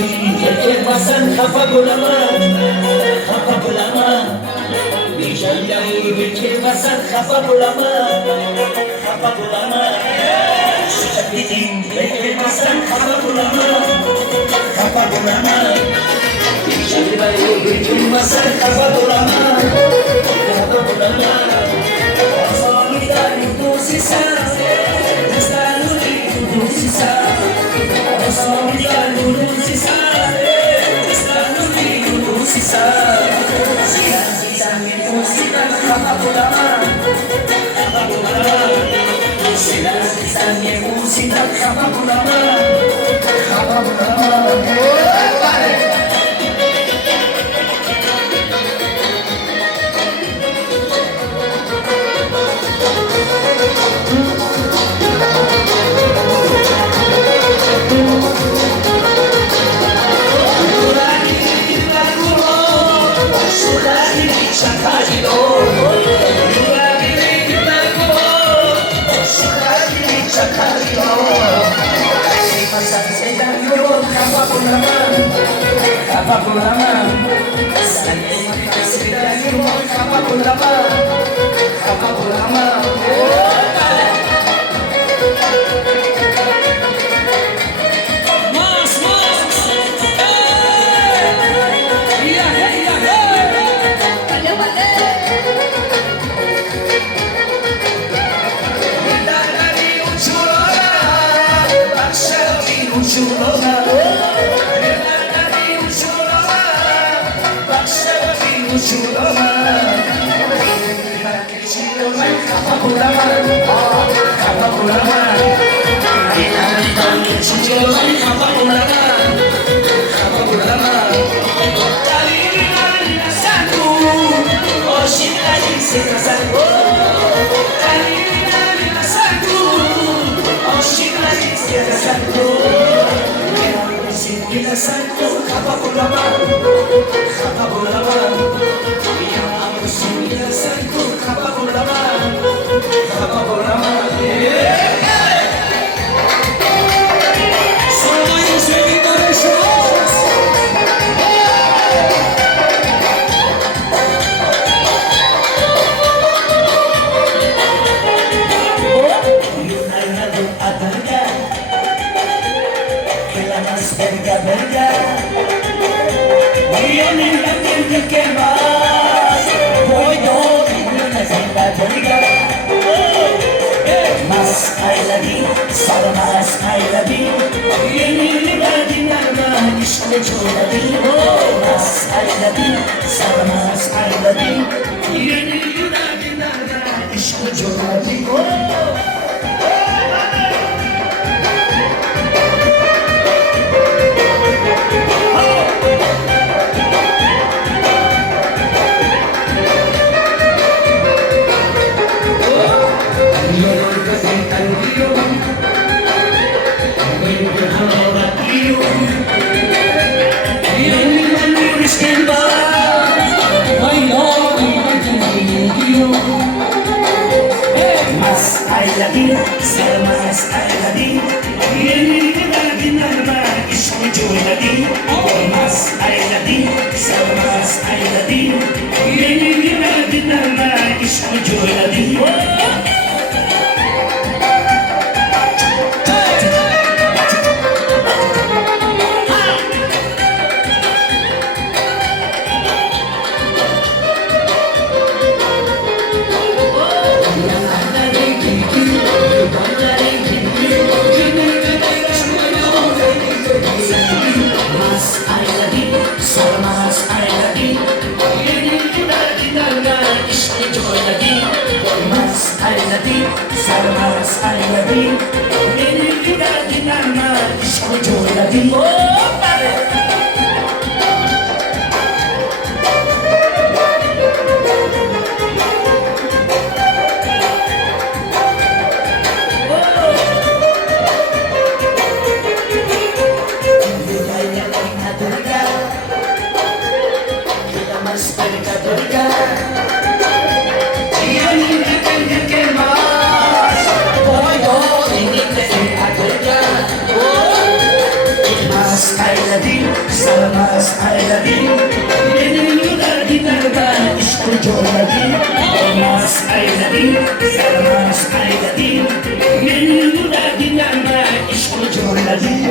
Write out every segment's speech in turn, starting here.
Kebasan kapagulama, kapagulama. Bijayaw kebasan kapagulama, kapagulama. Sikapitin kebasan kapagulama, kapagulama. Bijayaw kebasan kapagulama, kapagulama. Solidario tu sisa, Solidario tu sisa, Solidario tu sisa. Sisa, sisa, sisa, kapagulama, kapagulama. Sisa, sisa, kapagulama, kapagulama. Kapagulama, kapagulama, kapagulama. Mas, iya, bale, bale. Dari ujulona, bakşavi ujulona. Kapagulama, kapagulama. Kapagulama, kapagulama. Kalina sangu, oh shitani sekasangu. Kalina sangu, oh shitani sekasangu. Kita sangu kapagulama, kapagulama. Sarmas aylabi, yeniliga dinarma işte çolabi. Mas aylabi, sarmas aylabi, yeniliga dinarma işte çolabi. Sarmas aylabi, yeniliga dinarma işte çolabi. Mas aylabi, sarmas aylabi, yeniliga dinarma işte çolabi. Sarmas aylabi, yeniliga dinarma işte çolabi. Skyladin, سرمست ایلدی دل در دیدن من عشق جویدی مست ایلدی سرمست ایلدی دل در دیدن من عشق جویدی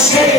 Stay